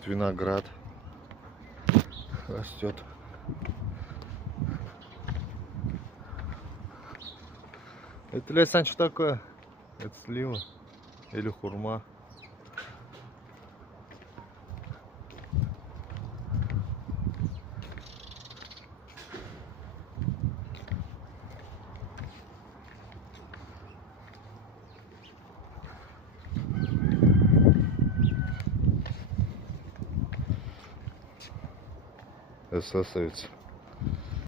Вот виноград растет. Это, Лесан, что такое? Это слива или хурма? Красавица.